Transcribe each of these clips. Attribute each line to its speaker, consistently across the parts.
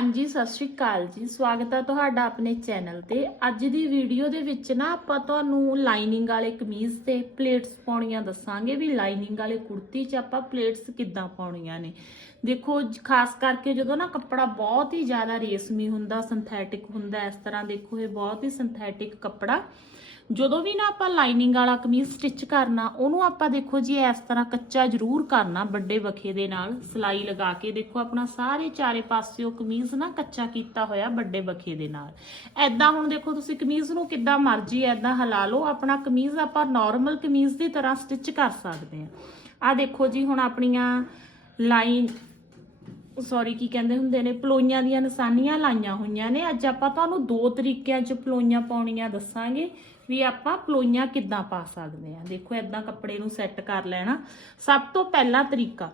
Speaker 1: ਹਾਂਜੀ, ਸਤਿ ਸ਼੍ਰੀ ਅਕਾਲ ਜੀ। ਸਵਾਗਤ ਹੈ ਤੁਹਾਡਾ ਆਪਣੇ ਚੈਨਲ ਤੇ। ਅੱਜ ਦੀ ਵੀਡੀਓ ਦੇ ਵਿੱਚ ਨਾ ਆਪਾਂ ਤੁਹਾਨੂੰ ਲਾਈਨਿੰਗ ਵਾਲੇ ਕਮੀਜ਼ ਤੇ ਪਲੇਟਸ ਪਾਉਣੀਆਂ ਦੱਸਾਂਗੇ ਵੀ ਲਾਈਨਿੰਗ ਵਾਲੇ ਕੁੜਤੀ 'ਚ ਆਪਾਂ ਪਲੇਟਸ ਕਿੱਦਾਂ ਪਾਉਣੀਆਂ ਨੇ। ਦੇਖੋ, ਖਾਸ ਕਰਕੇ ਜਦੋਂ ਨਾ ਕੱਪੜਾ ਬਹੁਤ ਹੀ ਜ਼ਿਆਦਾ ਰੇਸ਼ਮੀ ਹੁੰਦਾ ਸਿੰਥੈਟਿਕ ਹੁੰਦਾ, ਇਸ ਤਰ੍ਹਾਂ ਦੇਖੋ ਇਹ ਬਹੁਤ ਹੀ ਸਿੰਥੈਟਿਕ ਕੱਪੜਾ। ਜਦੋਂ ਵੀ ਨਾ ਆਪਾਂ ਲਾਈਨਿੰਗ ਵਾਲਾ ਕਮੀਜ਼ ਸਟਿਚ ਕਰਨਾ, ਉਹਨੂੰ ਆਪਾਂ ਦੇਖੋ ਜੀ ਇਸ ਤਰ੍ਹਾਂ ਕੱਚਾ ਜ਼ਰੂਰ ਕਰਨਾ, ਵੱਡੇ ਵਖੇ ਦੇ ਨਾਲ, ਸਲਾਈ ਲਗਾ ਕੇ ਦੇਖੋ ਆਪਣਾ ਸਾਰੇ ਚਾਰੇ ਪਾਸਿਓ ਕਮੀਜ਼ ਨਾ ਕੱਚਾ ਕੀਤਾ ਹੋਇਆ ਵੱਡੇ ਵਖੇ ਦੇ ਨਾਲ। ਐਦਾਂ ਹੁਣ ਦੇਖੋ ਤੁਸੀਂ ਕਮੀਜ਼ ਨੂੰ ਕਿੱਦਾਂ ਮਰਜ਼ੀ ਐਦਾਂ ਹਿਲਾ ਲਓ, ਆਪਣਾ ਕਮੀਜ਼ ਆਪਾਂ ਨਾਰਮਲ ਕਮੀਜ਼ ਦੀ ਤਰ੍ਹਾਂ ਸਟਿਚ ਕਰ ਸਕਦੇ ਆ ਆ ਦੇਖੋ ਜੀ ਹੁਣ ਆਪਣੀਆਂ ਲਾਈਨ ਸੌਰੀ ਕੀ ਕਹਿੰਦੇ ਹੁੰਦੇ ਨੇ, ਪਲੋਈਆਂ ਦੀਆਂ ਨਿਸ਼ਾਨੀਆਂ ਲਾਈਆਂ ਹੋਈਆਂ ਨੇ। ਅੱਜ ਆਪਾਂ ਤੁਹਾਨੂੰ ਦੋ ਤਰੀਕਿਆਂ 'ਚ ਪਲੋਈਆਂ ਪਾਉਣੀਆਂ ਦੱਸਾਂਗੇ। ਵੀ ਆਪਾਂ ਪਲੋਈਆਂ ਕਿੱਦਾਂ ਪਾ ਸਕਦੇ ਆ ਦੇਖੋ ਇਦਾਂ ਕੱਪੜੇ ਨੂੰ ਸੈੱਟ ਕਰ ਲੈਣਾ। ਸਭ ਤੋਂ ਪਹਿਲਾ ਤਰੀਕਾ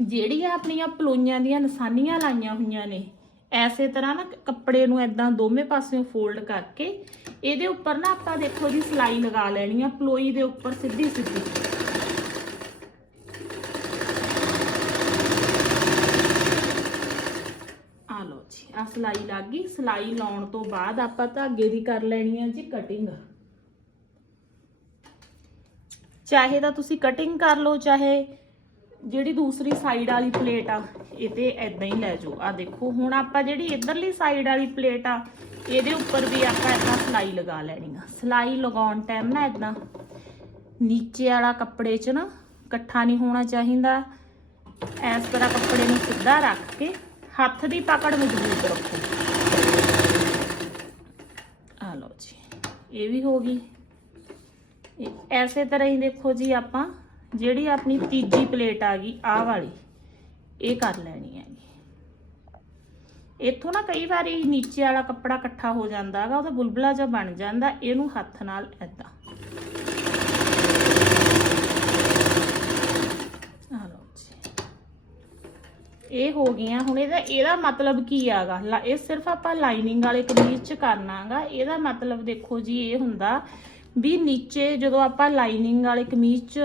Speaker 1: ਜਿਹੜੀਆਂ ਆਪਣੀਆਂ ਪਲੋਈਆਂ ਦੀਆਂ ਨਿਸ਼ਾਨੀਆਂ ਲਾਈਆਂ ਹੋਈਆਂ ਨੇ, ਐਸੇ ਤਰ੍ਹਾਂ ਨਾ ਕੱਪੜੇ ਨੂੰ ਇਦਾਂ ਦੋਵੇਂ ਪਾਸਿਓਂ ਫੋਲਡ ਕਰਕੇ, ਇਹਦੇ ਉੱਪਰ ਨਾ ਆਪਾਂ ਦੇਖੋ ਜੀ ਸਲਾਈ ਲਗਾ ਲੈਣੀ ਆ, ਪਲੋਈ ਦੇ ਉੱਪਰ ਸਿੱਧੀ ਸਿੱਧੀ ਆ ਲਓ ਜੀ ਆ ਸਲਾਈ ਲੱਗ ਗਈ। ਸਲਾਈ ਲਾਉਣ ਤੋਂ ਬਾਅਦ ਆਪਾਂ ਧਾਗੇ ਦੀ ਕਰ ਲੈਣੀ ਆ ਜੀ ਕਟਿੰਗ ਚਾਹੇ ਤਾਂ ਤੁਸੀਂ ਕਟਿੰਗ ਕਰ ਲਓ, ਚਾਹੇ ਜਿਹੜੀ ਦੂਸਰੀ ਸਾਈਡ ਵਾਲੀ ਪਲੇਟ ਆ, ਇਹ ਤੇ ਐਦਾਂ ਹੀ ਲੈ ਜਾਓ। ਆ ਦੇਖੋ, ਹੁਣ ਆਪਾਂ ਜਿਹੜੀ ਇਧਰਲੀ ਸਾਈਡ ਵਾਲੀ ਪਲੇਟ ਆ, ਇਹਦੇ ਉੱਪਰ ਵੀ ਆਪਾਂ ਐਦਾਂ ਸਲਾਈ ਲਗਾ ਲੈਣੀ ਆ। ਸਲਾਈ ਲਗਾਉਣ ਟਾਈਮ ਨਾ ਐਦਾਂ ਨੀਚੇ ਵਾਲਾ ਕੱਪੜੇ 'ਚ ਨਾ, ਇਕੱਠਾ ਨਹੀਂ ਹੋਣਾ ਚਾਹੀਦਾ। ਇਸ ਤਰ੍ਹਾਂ ਕੱਪੜੇ ਨੂੰ ਸਿੱਧਾ ਰੱਖ ਕੇ ਹੱਥ ਦੀ ਪਕੜ ਮਜ਼ਬੂਤ ਰੱਖੋ। ਆ ਲਓ ਜੀ, ਇਹ ਵੀ ਹੋ ਗਈ। ਇਹ ਐਸੇ ਤਰ੍ਹਾਂ ਹੀ ਦੇਖੋ ਜੀ ਆਪਾਂ, ਜਿਹੜੀ ਆਪਣੀ ਤੀਜੀ ਪਲੇਟ ਆ ਗਈ, ਆਹ ਵਾਲੀ, ਇਹ ਕਰ ਲੈਣੀ ਹੈਗੀ। ਇੱਥੋਂ ਨਾ ਕਈ ਵਾਰੀ ਨੀਚੇ ਵਾਲਾ ਕੱਪੜਾ ਇਕੱਠਾ ਹੋ ਜਾਂਦਾ ਹੈਗਾ, ਉਹਦਾ ਬੁਲਬੁਲਾ ਜਿਹਾ ਬਣ ਜਾਂਦਾ, ਇਹਨੂੰ ਹੱਥ ਨਾਲ ਐਦਾਂ ਆ ਲਓ ਜੀ ਇਹ ਹੋ ਗਈਆਂ। ਹੁਣ ਇਹਦਾ ਇਹਦਾ ਮਤਲਬ ਕੀ ਆਗਾ? ਇਹ ਸਿਰਫ ਆਪਾਂ ਲਾਈਨਿੰਗ ਵਾਲੇ ਕਮੀਜ਼ ਚ ਕਰਨਾਗਾ ਇਹਦਾ ਮਤਲਬ ਦੇਖੋ ਜੀ, ਇਹ ਹੁੰਦਾ ਵੀ ਨੀਚੇ ਜਦੋਂ ਆਪਾਂ ਲਾਈਨਿੰਗ ਵਾਲੇ ਕਮੀਜ਼ ਚ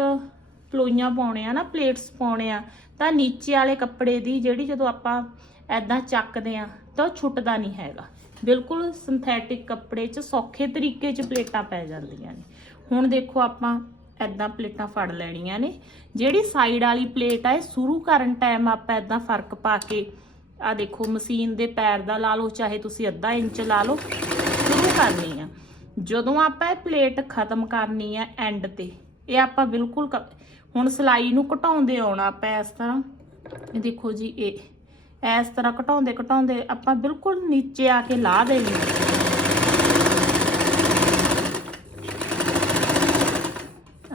Speaker 1: ਪਲੋਈਆਂ ਪਾਉਣੇ ਆ ਨਾ ਪਲੇਟਸ ਪਾਉਣੇ ਆ, ਤਾਂ ਨੀਚੇ ਵਾਲੇ ਕੱਪੜੇ ਦੀ ਜਿਹੜੀ ਜਦੋਂ ਆਪਾਂ ਐਦਾਂ ਚੱਕਦੇ ਆ, ਤਾਂ ਉਹ ਛੁੱਟਦਾ ਨਹੀਂ ਹੈਗਾ। ਬਿਲਕੁਲ ਸਿੰਥੈਟਿਕ ਕੱਪੜੇ 'ਚ ਸੌਖੇ ਤਰੀਕੇ 'ਚ ਪਲੇਟਾਂ ਪੈ ਜਾਂਦੀਆਂ ਨੇ। ਹੁਣ ਦੇਖੋ ਆਪਾਂ ਐਦਾਂ ਪਲੇਟਾਂ ਫੜ ਲੈਣੀਆਂ ਨੇ। ਜਿਹੜੀ ਸਾਈਡ ਵਾਲੀ ਪਲੇਟ ਆ, ਇਹ ਸ਼ੁਰੂ ਕਰਨ ਟਾਈਮ ਆਪਾਂ ਐਦਾਂ ਫ਼ਰਕ ਪਾ ਕੇ ਆ ਦੇਖੋ ਮਸ਼ੀਨ ਦੇ ਪੈਰ ਦਾ ਲਾ ਲਓ, ਚਾਹੇ ਤੁਸੀਂ ਅੱਧਾ ਇੰਚ ਲਾ ਲਓ, ਸ਼ੁਰੂ ਕਰਨੀ ਆ। ਜਦੋਂ ਆਪਾਂ ਇਹ ਪਲੇਟ ਖਤਮ ਕਰਨੀ ਆ ਐਂਡ ਤੇ, ਇਹ ਆਪਾਂ ਬਿਲਕੁਲ ਕ- ਹੁਣ ਸਲਾਈ ਨੂੰ ਘਟਾਉਂਦੇ ਆਉਣਾ ਆਪਾਂ ਇਸ ਤਰ੍ਹਾਂ। ਇਹ ਦੇਖੋ ਜੀ, ਇਹ, ਇਸ ਤਰ੍ਹਾਂ ਘਟਾਉਂਦੇ ਘਟਾਉਂਦੇ ਆਪਾਂ ਬਿਲਕੁਲ ਨੀਚੇ ਆ ਕੇ ਲਾ ਦੇਣੀ ਆ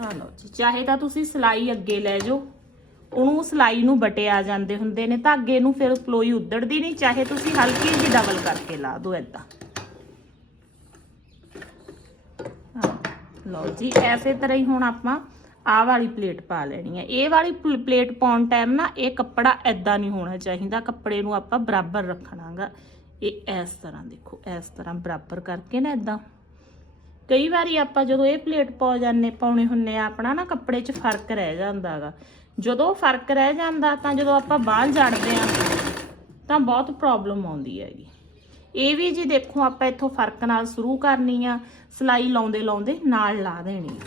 Speaker 1: ਆ ਲਓ ਜੀ ਚਾਹੇ ਤਾਂ ਤੁਸੀਂ ਸਲਾਈ ਅੱਗੇ ਲੈ ਜਾਓ। ਉਹਨੂੰ ਸਲਾਈ ਨੂੰ ਬਟੇ ਜਾਂਦੇ ਹੁੰਦੇ ਨੇ। ਧਾਗੇ ਨੂੰ ਫਿਰ ਪਲੋਈ ਉਧੜਦੀ ਨਹੀਂ। ਚਾਹੇ ਤੁਸੀਂ ਹਲਕੀ ਜਿਹੀ ਡਬਲ ਕਰਕੇ ਲਾ ਦਿਓ ਏਦਾਂ। ਲਓ ਜੀ, ਐਸੇ ਤਰ੍ਹਾਂ ਹੀ ਹੁਣ ਆਪਾਂ ਆਹ ਵਾਲੀ ਪਲੇਟ ਪਾ ਲੈਣੀ ਹੈ। ਇਹ ਵਾਲੀ ਪਲੇਟ ਪਾਉਣ ਟਾਈਮ ਨਾ ਇਹ ਕੱਪੜਾ ਐਦਾਂ ਨਹੀਂ ਹੋਣਾ ਚਾਹੀਦਾ। ਕੱਪੜੇ ਨੂੰ ਆਪਾਂ ਬਰਾਬਰ ਰੱਖਣਾਗਾ। ਇਹ ਇਸ ਤਰ੍ਹਾਂ ਦੇਖੋ, ਇਸ ਤਰ੍ਹਾਂ ਬਰਾਬਰ ਕਰਕੇ ਨਾ ਐਦਾਂ ਕਈ ਵਾਰੀ ਆਪਾਂ ਜਦੋਂ ਇਹ ਪਲੇਟ ਪਾ ਜਾਂਦੇ, ਪਾਉਣੇ ਹੁੰਨੇ ਆ ਆਪਣਾ ਨਾ ਕੱਪੜੇ 'ਚ ਫ਼ਰਕ ਰਹਿ ਜਾਂਦਾਗਾ ਜਦੋਂ ਫ਼ਰਕ ਰਹਿ ਜਾਂਦਾ ਤਾਂ ਜਦੋਂ ਆਪਾਂ ਬਾਹਰ ਜੜਦੇ ਆ ਤਾਂ ਬਹੁਤ ਪ੍ਰੋਬਲਮ ਆਉਂਦੀ ਹੈਗੀ। ਇਹ ਵੀ ਜੀ ਦੇਖੋ, ਆਪਾਂ ਇੱਥੋਂ ਫ਼ਰਕ ਨਾਲ ਸ਼ੁਰੂ ਕਰਨੀ ਆ, ਸਲਾਈ ਲਾਉਂਦੇ ਲਾਉਂਦੇ ਨਾਲ ਲਾ ਦੇਣੀ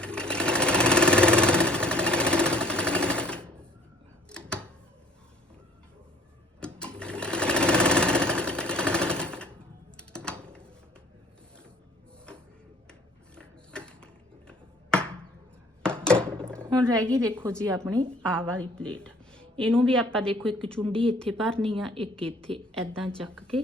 Speaker 1: ਹੁਣ ਰਹਿ ਗਈ ਦੇਖੋ ਜੀ ਆਪਣੀ ਆ ਵਾਲੀ ਪਲੇਟ। ਇਹਨੂੰ ਵੀ ਆਪਾਂ ਦੇਖੋ ਇੱਕ ਚੁੰਡੀ ਇੱਥੇ ਭਰਨੀ ਆ, ਇੱਕ ਇੱਥੇ। ਐਦਾਂ ਚੱਕ ਕੇ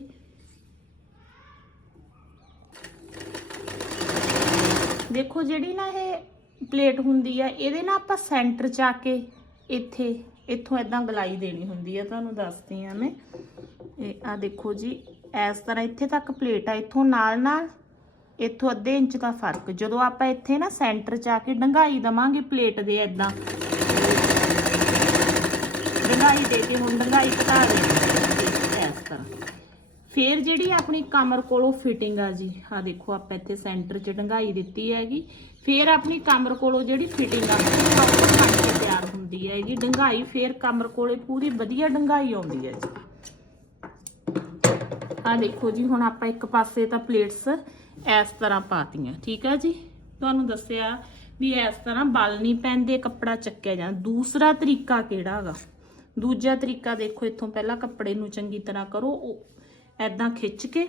Speaker 1: ਦੇਖੋ ਜਿਹੜੀ ਨਾ ਇਹ ਪਲੇਟ ਹੁੰਦੀ ਆ, ਇਹਦੇ ਨਾਲ ਆਪਾਂ ਸੈਂਟਰ ਚ ਆ ਕੇ ਇੱਥੇ, ਇੱਥੋਂ ਐਦਾਂ ਗਲਾਈ ਦੇਣੀ ਹੁੰਦੀ ਆ। ਤੁਹਾਨੂੰ ਦੱਸਦੀ ਆ ਮੈਂ। ਇਹ ਆ ਦੇਖੋ ਜੀ, ਇਸ ਤਰ੍ਹਾਂ ਇੱਥੇ ਤੱਕ ਪਲੇਟ ਆ, ਇੱਥੋਂ ਨਾਲ ਨਾਲ ਇੱਥੋਂ ਅੱਧੇ ਇੰਚ ਦਾ ਫ਼ਰਕ। ਜਦੋਂ ਆਪਾਂ ਇੱਥੇ ਨਾ ਸੈਂਟਰ ਚ ਆ ਕੇ ਡੰਗਾਈ ਦਵਾਂਗੇ ਪਲੇਟ ਦੇ ਐਦਾਂ ਡੰਗਾਈ ਦੇ ਕੇ ਹੁਣ ਡੰਗਾਈ ਘਟਾ ਦੇਣੀ ਇਸ ਤਰ੍ਹਾਂ। ਫਿਰ ਜਿਹੜੀ ਆਪਣੀ ਕਮਰ ਕੋਲੋਂ ਫਿਟਿੰਗ ਆ ਜੀ ਆ ਦੇਖੋ ਆਪਾਂ ਇੱਥੇ ਸੈਂਟਰ 'ਚ ਡੰਗਾਈ ਦਿੱਤੀ ਹੈਗੀ। ਫਿਰ ਆਪਣੀ ਕਮਰ ਕੋਲੋਂ ਜਿਹੜੀ ਫਿਟਿੰਗ ਆ ਉਹ ਬਣ ਕੇ ਤਿਆਰ ਹੁੰਦੀ ਹੈਗੀ। ਡੰਗਾਈ ਫਿਰ ਕਮਰ ਕੋਲੇ ਪੂਰੀ ਵਧੀਆ ਡੰਗਾਈ ਆਉਂਦੀ ਹੈ ਜੀ। ਆ ਦੇਖੋ ਜੀ, ਹੁਣ ਆਪਾਂ ਇੱਕ ਪਾਸੇ ਤਾਂ ਪਲੇਟਸ ਇਸ ਤਰ੍ਹਾਂ ਪਾਤੀਆਂ, ਠੀਕ ਹੈ ਜੀ? ਤੁਹਾਨੂੰ ਦੱਸਿਆ ਵੀ ਇਸ ਤਰ੍ਹਾਂ ਬਲ ਨਹੀਂ ਪੈਂਦੇ, ਕੱਪੜਾ ਚੱਕਿਆ ਜਾਂਦਾ ਦੂਸਰਾ ਤਰੀਕਾ ਕਿਹੜਾ ਹੈਗਾ ਦੂਜਾ ਤਰੀਕਾ ਦੇਖੋ, ਇੱਥੋਂ ਪਹਿਲਾਂ ਕੱਪੜੇ ਨੂੰ ਚੰਗੀ ਤਰ੍ਹਾਂ ਕਰੋ, ਉਹ ਐਦਾਂ ਖਿੱਚ ਕੇ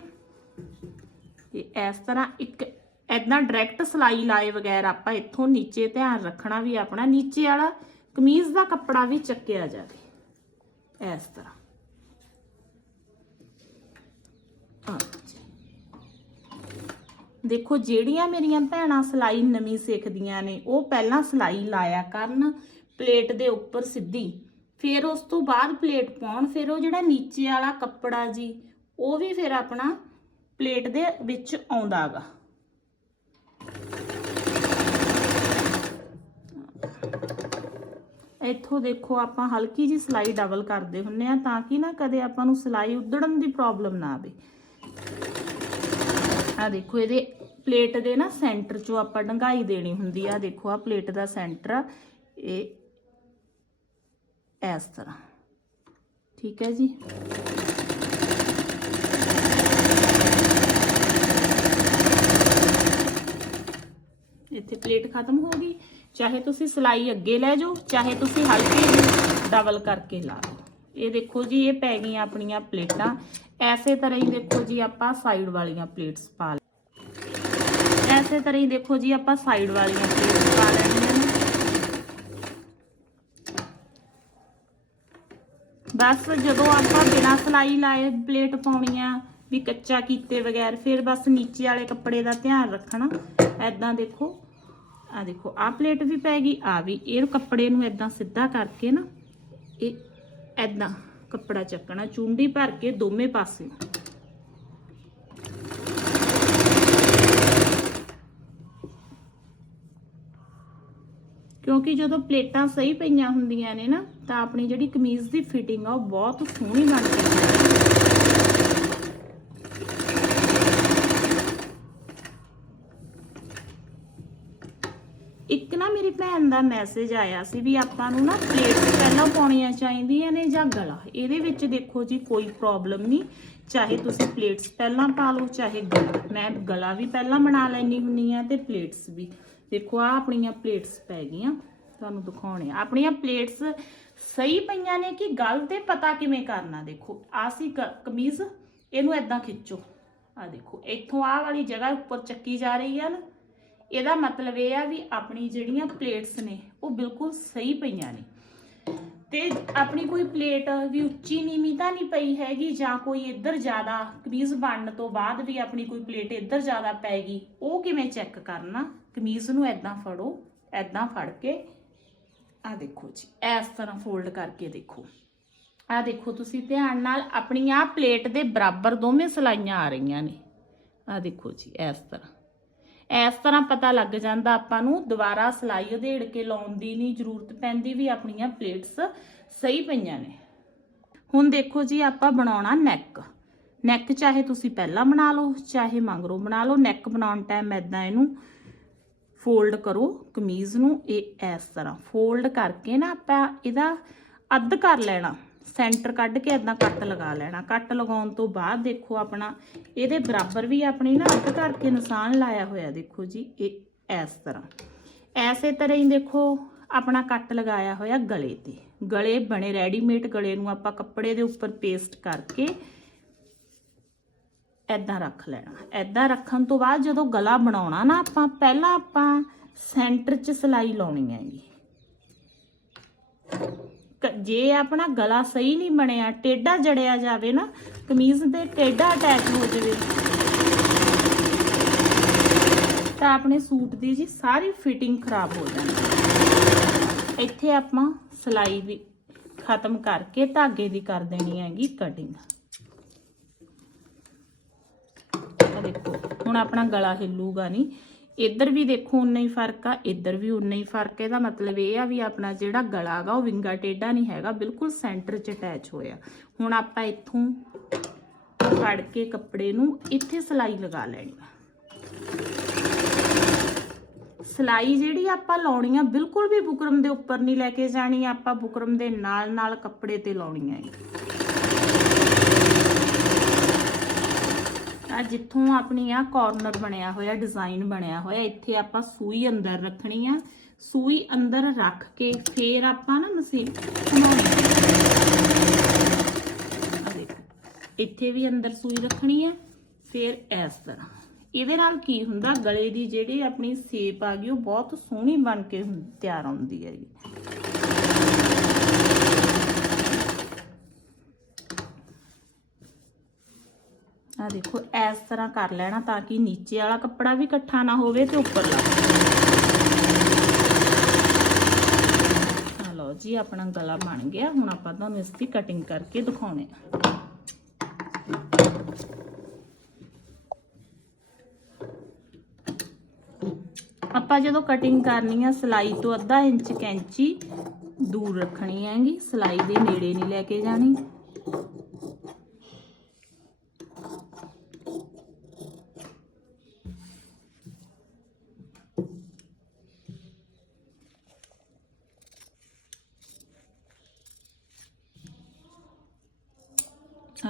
Speaker 1: ਤੇ ਇਸ ਤਰ੍ਹਾਂ ਇੱਕ ਐਦਾਂ ਡਾਇਰੈਕਟ ਸਲਾਈ ਲਾਏ ਬਗੈਰ ਆਪਾਂ ਇੱਥੋਂ ਨੀਚੇ ਧਿਆਨ ਰੱਖਣਾ ਵੀ ਆਪਣਾ, ਨੀਚੇ ਵਾਲਾ ਕਮੀਜ਼ ਦਾ ਕੱਪੜਾ ਵੀ ਚੱਕਿਆ ਜਾਵੇ। ਇਸ ਤਰ੍ਹਾਂ ਆਹ ਜੀ। ਦੇਖੋ, ਜਿਹੜੀਆਂ ਮੇਰੀਆਂ ਭੈਣਾਂ ਸਲਾਈ ਨਵੀਂ ਸਿੱਖਦੀਆਂ ਨੇ, ਉਹ ਪਹਿਲਾਂ ਸਲਾਈ ਲਾਇਆ ਕਰਨ, ਪਲੇਟ ਦੇ ਉੱਪਰ ਸਿੱਧੀ। ਫਿਰ ਉਸ ਤੋਂ ਬਾਅਦ ਪਲੇਟ ਪਾਉਣ, ਫਿਰ ਉਹ ਜਿਹੜਾ ਨੀਚੇ ਵਾਲਾ ਕੱਪੜਾ ਜੀ, ਉਹ ਵੀ ਫਿਰ ਆਪਣਾ ਪਲੇਟ ਦੇ ਵਿੱਚ ਆਉਂਦਾਗਾ ਇੱਥੋਂ ਦੇਖੋ, ਆਪਾਂ ਹਲਕੀ ਜੀ ਸਲਾਈ ਡਬਲ ਕਰਦੇ ਹੁੰਨੇ ਆ, ਤਾਂ ਕਿ ਨਾ ਕਦੇ ਆਪਾਂ ਨੂੰ ਸਲਾਈ ਉਧੜਨ ਦੀ ਪ੍ਰੋਬਲਮ ਨਾ ਆਵੇ। ਆ ਦੇਖੋ, ਇਹਦੇ ਪਲੇਟ ਦੇ ਨਾ ਸੈਂਟਰ 'ਚੋਂ ਆਪਾਂ ਡੰਗਾਈ ਦੇਣੀ ਹੁੰਦੀ ਆ। ਦੇਖੋ ਆ ਪਲੇਟ ਦਾ ਸੈਂਟਰ ਆ। ਇਹ ਇਸ ਤਰ੍ਹਾਂ। ਠੀਕ ਹੈ ਜੀ? ਇੱਥੇ ਪਲੇਟ ਖਤਮ ਹੋ ਗਈ। ਚਾਹੇ ਤੁਸੀਂ ਸਲਾਈ ਅੱਗੇ ਲੈ ਜਾਓ, ਚਾਹੇ ਤੁਸੀਂ ਹਲਕੀ ਡਬਲ ਕਰਕੇ ਲਾ ਲਓ। ਇਹ ਦੇਖੋ ਜੀ, ਇਹ ਪੈ ਗਈਆਂ ਆਪਣੀਆਂ ਪਲੇਟਾਂ। ਐਸੇ ਤਰ੍ਹਾਂ ਹੀ ਦੇਖੋ ਜੀ, ਆਪਾਂ ਸਾਈਡ ਵਾਲੀਆਂ ਪਲੇਟਸ ਪਾ ਲੈ ਐਸੇ ਤਰ੍ਹਾਂ ਹੀ ਦੇਖੋ ਜੀ, ਆਪਾਂ ਸਾਈਡ ਵਾਲੀਆਂ ਪਲੇਟਸ ਪਾ ਲੈਣੀਆਂ ਨੇ। ਬਸ ਜਦੋਂ ਆਪਾਂ ਬਿਨਾਂ ਸਲਾਈ ਲਾਏ ਪਲੇਟ ਪਾਉਣੀ ਆ ਵੀ ਕੱਚਾ ਕੀਤੇ ਬਗੈਰ, ਫਿਰ ਬਸ ਨੀਚੇ ਵਾਲੇ ਕੱਪੜੇ ਦਾ ਧਿਆਨ ਰੱਖਣਾ। ਐਦਾਂ ਦੇਖੋ ਆ ਦੇਖੋ ਆ ਪਲੇਟ ਵੀ ਪੈ ਗਈ ਆ ਵੀ। ਇਹ ਕੱਪੜੇ ਨੂੰ ਐਦਾਂ ਸਿੱਧਾ ਕਰਕੇ ਨਾ, ਇਹ ਐਦਾਂ ਕੱਪੜਾ ਚੱਕਣਾ, ਚੁੰਡੀ ਭਰ ਕੇ ਦੋਵੇਂ ਪਾਸੇ। ਕਿਉਂਕਿ ਜਦੋਂ ਪਲੇਟਾਂ ਸਹੀ ਪਈਆਂ ਹੁੰਦੀਆਂ ਨੇ ਨਾ, ਤਾਂ ਆਪਣੀ ਜਿਹੜੀ ਕਮੀਜ਼ ਦੀ ਫਿਟਿੰਗ ਆ, ਉਹ ਬਹੁਤ ਸੋਹਣੀ ਬਣ ਜਾਂਦੀ ਹੈ। ਇੱਕ ਨਾ ਮੇਰੀ ਭੈਣ ਦਾ ਮੈਸੇਜ ਆਇਆ ਸੀ ਵੀ ਆਪਾਂ ਨੂੰ ਨਾ ਪਲੇਟਸ ਪਹਿਲਾਂ ਪਾਉਣੀਆਂ ਚਾਹੀਦੀਆਂ ਨੇ ਜਾਂ ਗਲਾ। ਇਹਦੇ ਵਿੱਚ ਦੇਖੋ ਜੀ, ਕੋਈ ਪ੍ਰੋਬਲਮ ਨਹੀਂ। ਚਾਹੇ ਤੁਸੀਂ ਪਲੇਟਸ ਪਹਿਲਾਂ ਪਾ ਲਓ, ਚਾਹੇ ਗਲਾ। ਮੈਂ ਗਲਾ ਵੀ ਪਹਿਲਾਂ ਬਣਾ ਲੈਣੀ ਹੁੰਨੀ ਆ ਤੇ ਪਲੇਟਸ ਵੀ। ਦੇਖੋ ਆ ਆਪਣੀਆਂ ਪਲੇਟਸ ਪੈ ਗਈਆਂ। ਤੁਹਾਨੂੰ ਦਿਖਾਉਣੇ ਆ। ਆਪਣੀਆਂ ਪਲੇਟਸ ਸਹੀ ਪਈਆਂ ਨੇ ਕਿ ਗਲ ਤੇ ਪਤਾ ਕਿਵੇਂ ਕਰਨਾ? ਦੇਖੋ ਆ ਸੀ ਕਮੀਜ਼, ਇਹਨੂੰ ਐਦਾਂ ਖਿੱਚੋ। ਆ ਦੇਖੋ, ਇੱਥੋਂ ਆਹ ਵਾਲੀ ਜਗ੍ਹਾ ਉੱਪਰ ਚੱਕੀ ਜਾ ਰਹੀ ਆ ਨਾ, ਇਹਦਾ ਮਤਲਬ ਇਹ ਆ ਵੀ ਆਪਣੀ ਜਿਹੜੀਆਂ ਪਲੇਟਸ ਨੇ, ਉਹ ਬਿਲਕੁਲ ਸਹੀ ਪਈਆਂ ਨੇ। ਤੇ ਆਪਣੀ ਕੋਈ ਪਲੇਟ ਵੀ ਉੱਚੀ ਨੀਵੀਂ ਤਾਂ ਨਹੀਂ ਪਈ ਹੈਗੀ, ਜਾਂ ਕੋਈ ਇੱਧਰ ਜ਼ਿਆਦਾ ਕਮੀਜ਼ ਬਣਨ ਤੋਂ ਬਾਅਦ ਵੀ ਆਪਣੀ ਕੋਈ ਪਲੇਟ ਇੱਧਰ ਜ਼ਿਆਦਾ ਪੈਗੀ ਉਹ ਕਿਵੇਂ ਚੈੱਕ ਕਰਨਾ? ਕਮੀਜ਼ ਨੂੰ ਐਦਾਂ ਫੜੋ ਐਦਾਂ ਫੜ ਕੇ ਆ ਦੇਖੋ ਜੀ ਇਸ ਤਰ੍ਹਾਂ ਫੋਲਡ ਕਰਕੇ ਦੇਖੋ। ਆ ਦੇਖੋ ਤੁਸੀਂ ਧਿਆਨ ਨਾਲ ਆਪਣੀ ਆ ਪਲੇਟ ਦੇ ਬਰਾਬਰ ਦੋਵੇਂ ਸਲਾਈਆਂ ਆ ਰਹੀਆਂ ਨੇ। ਆ ਦੇਖੋ ਜੀ, ਇਸ ਤਰ੍ਹਾਂ। ਇਸ ਤਰ੍ਹਾਂ ਪਤਾ ਲੱਗ ਜਾਂਦਾ ਆਪਾਂ ਨੂੰ, ਦੁਬਾਰਾ ਸਲਾਈ ਉਧੇੜ ਕੇ ਲਾਉਣ ਦੀ ਨਹੀਂ ਜ਼ਰੂਰਤ ਪੈਂਦੀ ਵੀ ਆਪਣੀਆਂ ਪਲੇਟਸ ਸਹੀ ਪਈਆਂ ਨੇ। ਹੁਣ ਦੇਖੋ ਜੀ, ਆਪਾਂ ਬਣਾਉਣਾ ਨੈਕ ਨੈਕ ਚਾਹੇ ਤੁਸੀਂ ਪਹਿਲਾਂ ਬਣਾ ਲਓ, ਚਾਹੇ ਮੰਗਰੋਂ ਬਣਾ ਲਓ ਨੈਕ ਬਣਾਉਣ ਟਾਈਮ ਐਦਾਂ ਇਹਨੂੰ ਫੋਲਡ ਕਰੋ ਕਮੀਜ਼ ਨੂੰ ਇਹ ਇਸ ਤਰ੍ਹਾਂ। ਫੋਲਡ ਕਰਕੇ ਨਾ ਆਪਾਂ ਇਹਦਾ ਅੱਧ ਕਰ ਲੈਣਾ। ਸੈਂਟਰ ਕੱਢ ਕੇ ਐਦਾਂ ਕੱਟ ਲਗਾ ਲੈਣਾ। ਕੱਟ ਲਗਾਉਣ ਤੋਂ ਬਾਅਦ ਦੇਖੋ ਆਪਣਾ, ਇਹਦੇ ਬਰਾਬਰ ਵੀ ਆਪਣੀ ਨਾ ਅੱਧ ਕਰਕੇ ਨਿਸ਼ਾਨ ਲਾਇਆ ਹੋਇਆ ਦੇਖੋ ਜੀ, ਇਹ ਇਸ ਤਰ੍ਹਾਂ। ਐਸੇ ਤਰ੍ਹਾਂ ਹੀ ਦੇਖੋ ਆਪਣਾ ਕੱਟ ਲਗਾਇਆ ਹੋਇਆ ਗਲੇ ਤੇ। ਗਲੇ ਬਣੇ ਰੈਡੀਮੇਡ ਗਲੇ ਨੂੰ ਆਪਾਂ ਕੱਪੜੇ ਦੇ ਉੱਪਰ ਪੇਸਟ ਕਰਕੇ ਐਦਾਂ ਰੱਖ ਲੈਣਾ। ਐਦਾਂ ਰੱਖਣ ਤੋਂ ਬਾਅਦ ਜਦੋਂ ਗਲਾ ਬਣਾਉਣਾ ਨਾ ਆਪਾਂ, ਪਹਿਲਾਂ ਆਪਾਂ ਸੈਂਟਰ 'ਚ ਸਲਾਈ ਲਾਉਣੀ ਹੈਗੀ। ਜੇ ਆਪਣਾ ਗਲਾ ਸਹੀ ਨਹੀਂ ਬਣਿਆ, ਟੇਢਾ ਜੜਿਆ ਜਾਵੇ ਨਾ, ਕਮੀਜ਼ ਦੇ ਟੇਢਾ ਅਟੈਚ ਹੋ ਜਾਵੇ, ਤਾਂ ਆਪਣੇ ਸੂਟ ਦੀ ਜੀ ਸਾਰੀ ਫਿਟਿੰਗ ਖਰਾਬ ਹੋ ਜਾਂਦੀ ਇੱਥੇ ਆਪਾਂ ਸਲਾਈ ਵੀ ਖਤਮ ਕਰਕੇ ਧਾਗੇ ਦੀ ਕਰ ਦੇਣੀ ਹੈਗੀ ਕਟਿੰਗ ਆ ਦੇਖੋ ਹੁਣ ਆਪਣਾ ਗਲਾ ਹਿੱਲੂਗਾ ਨਹੀਂ। ਇੱਧਰ ਵੀ ਦੇਖੋ ਉਨਾ ਹੀ ਫ਼ਰਕ ਆ, ਇੱਧਰ ਵੀ ਉਨਾ ਹੀ ਫ਼ਰਕ ਹੈ ਇਹਦਾ ਮਤਲਬ ਇਹ ਆ ਵੀ ਆਪਣਾ ਜਿਹੜਾ ਗਲਾ ਹੈਗਾ ਉਹ ਵਿੰਗਾ ਟੇਢਾ ਨਹੀਂ ਹੈਗਾ, ਬਿਲਕੁਲ ਸੈਂਟਰ 'ਚ ਅਟੈਚ ਹੋਇਆ। ਹੁਣ ਆਪਾਂ ਇੱਥੋਂ ਫੜ ਕੇ ਕੱਪੜੇ ਨੂੰ ਇੱਥੇ ਸਲਾਈ ਲਗਾ ਲੈਣੀ ਆ। ਸਲਾਈ ਜਿਹੜੀ ਆਪਾਂ ਲਾਉਣੀ ਆ, ਬਿਲਕੁਲ ਵੀ ਬੁਕਰਮ ਦੇ ਉੱਪਰ ਨਹੀਂ ਲੈ ਕੇ ਜਾਣੀ, ਆਪਾਂ ਬੁਕਰਮ ਦੇ ਨਾਲ ਨਾਲ ਕੱਪੜੇ ਤੇ ਲਾਉਣੀ ਹੈ ਜਿੱਥੋਂ ਆਪਣੀ ਆ ਕਾਰਨਰ ਬਣਿਆ ਹੋਇਆ ਡਿਜ਼ਾਈਨ ਬਣਿਆ ਹੋਇਆ, ਇੱਥੇ ਆਪਾਂ ਸੂਈ ਅੰਦਰ ਰੱਖਣੀ ਆ। ਸੂਈ ਅੰਦਰ ਰੱਖ ਕੇ ਫੇਰ ਆਪਾਂ ਨਾ ਮਸ਼ੀਨ ਘੁਮਾਉਣੀ ਇੱਥੇ ਵੀ ਅੰਦਰ ਸੂਈ ਰੱਖਣੀ ਹੈ ਫਿਰ ਇਸ ਤਰ੍ਹਾਂ। ਇਹਦੇ ਨਾਲ ਕੀ ਹੁੰਦਾ, ਗਲੇ ਦੀ ਜਿਹੜੀ ਆਪਣੀ ਸ਼ੇਪ ਆ ਗਈ, ਉਹ ਬਹੁਤ ਸੋਹਣੀ ਬਣ ਕੇ ਹੁੰ- ਤਿਆਰ ਆਉਂਦੀ ਹੈ ਆ ਦੇਖੋ, ਇਸ ਤਰ੍ਹਾਂ ਕਰ ਲੈਣਾ ਤਾਂ ਕਿ ਨੀਚੇ ਵਾਲਾ ਕੱਪੜਾ ਵੀ ਇਕੱਠਾ ਨਾ ਹੋਵੇ ਤੇ ਉੱਪਰ ਲਾ ਲਓ ਜੀ, ਆਪਣਾ ਗਲਾ ਬਣ ਗਿਆ। ਹੁਣ ਆਪਾਂ ਤੁਹਾਨੂੰ ਇਸ ਦੀ ਕਟਿੰਗ ਕਰਕੇ ਦਿਖਾਉਣੇ ਆ। ਆਪਾਂ ਜਦੋਂ ਕਟਿੰਗ ਕਰਨੀ ਆ, ਸਲਾਈ ਤੋਂ ਅੱਧਾ ਇੰਚ ਕੈਂਚੀ ਦੂਰ ਰੱਖਣੀ ਹੈਗੀ। ਸਲਾਈ ਦੇ ਨੇੜੇ ਨਹੀਂ ਲੈ ਕੇ ਜਾਣੀ।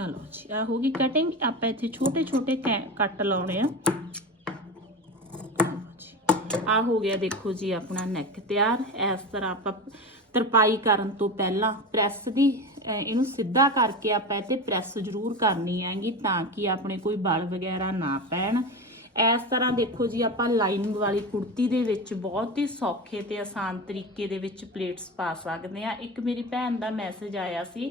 Speaker 1: ਆ ਲਓ ਜੀ ਆ ਹੋ ਗਈ ਕਟਿੰਗ ਆਪਾਂ ਇੱਥੇ ਛੋਟੇ ਛੋਟੇ ਕੱਟ ਲਾਉਣੇ ਆ। ਆ ਹੋ ਗਿਆ ਦੇਖੋ ਜੀ ਆਪਣਾ ਨੈਕ ਤਿਆਰ। ਇਸ ਤਰ੍ਹਾਂ ਆਪਾਂ ਤਰਪਾਈ ਕਰਨ ਤੋਂ ਪਹਿਲਾਂ ਪ੍ਰੈਸ ਦੀ ਇਹਨੂੰ ਸਿੱਧਾ ਕਰਕੇ ਆਪਾਂ ਇੱਥੇ ਪ੍ਰੈਸ ਜ਼ਰੂਰ ਕਰਨੀ ਹੈਗੀ ਤਾਂ ਕਿ ਆਪਣੇ ਕੋਈ ਬਲ ਵਗੈਰਾ ਨਾ ਪੈਣ। ਇਸ ਤਰ੍ਹਾਂ ਦੇਖੋ ਜੀ ਆਪਾਂ ਲਾਈਨਿੰਗ ਵਾਲੀ ਕੁੜਤੀ ਦੇ ਵਿੱਚ ਬਹੁਤ ਹੀ ਸੌਖੇ ਤੇ ਆਸਾਨ ਤਰੀਕੇ ਦੇ ਵਿੱਚ ਪਲੇਟਸ ਪਾ ਸਕਦੇ ਆ ਇੱਕ ਮੇਰੀ ਭੈਣ ਦਾ ਮੈਸੇਜ ਆਇਆ ਸੀ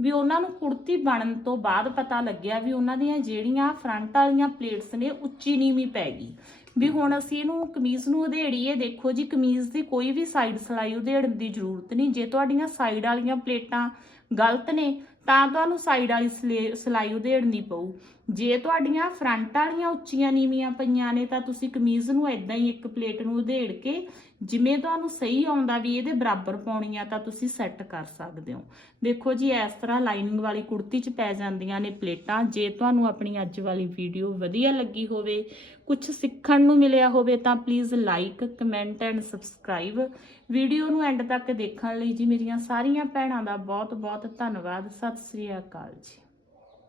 Speaker 1: ਵੀ ਉਹਨਾਂ ਨੂੰ ਕੁੜਤੀ ਬਣਨ ਤੋਂ ਬਾਅਦ ਪਤਾ ਲੱਗਿਆ ਵੀ ਉਹਨਾਂ ਦੀਆਂ ਜਿਹੜੀਆਂ ਫਰੰਟ ਵਾਲੀਆਂ ਪਲੇਟਸ ਨੇ, ਉੱਚੀ ਨੀਵੀਂ ਪੈ ਗਈ। ਵੀ ਹੁਣ ਅਸੀਂ ਇਹਨੂੰ ਕਮੀਜ਼ ਨੂੰ ਉਧੇੜੀਏ, ਦੇਖੋ ਜੀ, ਕਮੀਜ਼ ਦੀ ਕੋਈ ਵੀ ਸਾਈਡ ਸਲਾਈ ਉਧੇੜਨ ਦੀ ਜ਼ਰੂਰਤ ਨਹੀਂ। ਜੇ ਤੁਹਾਡੀਆਂ ਸਾਈਡ ਵਾਲੀਆਂ ਪਲੇਟਾਂ ਗਲਤ ਨੇ, ਤਾਂ ਤੁਹਾਨੂੰ ਸਾਈਡ ਵਾਲੀ ਸਲੇ- ਸਲਾਈ ਉਧੇੜਨੀ ਪਊ। ਜੇ ਤੁਹਾਡੀਆਂ ਫਰੰਟ ਵਾਲੀਆਂ ਉੱਚੀਆਂ ਨੀਵੀਆਂ ਪਈਆਂ ਨੇ, ਤਾਂ ਤੁਸੀਂ ਕਮੀਜ਼ ਨੂੰ ਇਦਾਂ ਹੀ ਇੱਕ ਪਲੇਟ ਨੂੰ ਉਧੇੜ ਕੇ ਜਿਵੇਂ ਤੁਹਾਨੂੰ ਸਹੀ ਆਉਂਦਾ ਵੀ ਇਹਦੇ ਬਰਾਬਰ ਪਾਉਣੀ ਆ ਤਾਂ ਤੁਸੀਂ ਸੈੱਟ ਕਰ ਸਕਦੇ ਹੋ। ਦੇਖੋ ਜੀ, ਇਸ ਤਰ੍ਹਾਂ ਲਾਈਨਿੰਗ ਵਾਲੀ ਕੁੜਤੀ 'ਚ ਪੈ ਜਾਂਦੀਆਂ ਨੇ ਪਲੇਟਾਂ। ਜੇ ਤੁਹਾਨੂੰ ਆਪਣੀ ਅੱਜ ਵਾਲੀ ਵੀਡੀਓ ਵਧੀਆ ਲੱਗੀ ਹੋਵੇ ਕੁਝ ਸਿੱਖਣ ਨੂੰ ਮਿਲਿਆ ਹੋਵੇ, ਤਾਂ please like comment and subscribe video ਨੂੰ ਐਂਡ ਤੱਕ ਦੇਖਣ ਲਈ ਜੀ ਮੇਰੀਆਂ ਸਾਰੀਆਂ ਭੈਣਾਂ ਦਾ ਬਹੁਤ ਬਹੁਤ ਧੰਨਵਾਦ। ਸਤਿ ਸ੍ਰੀ ਅਕਾਲ ਜੀ।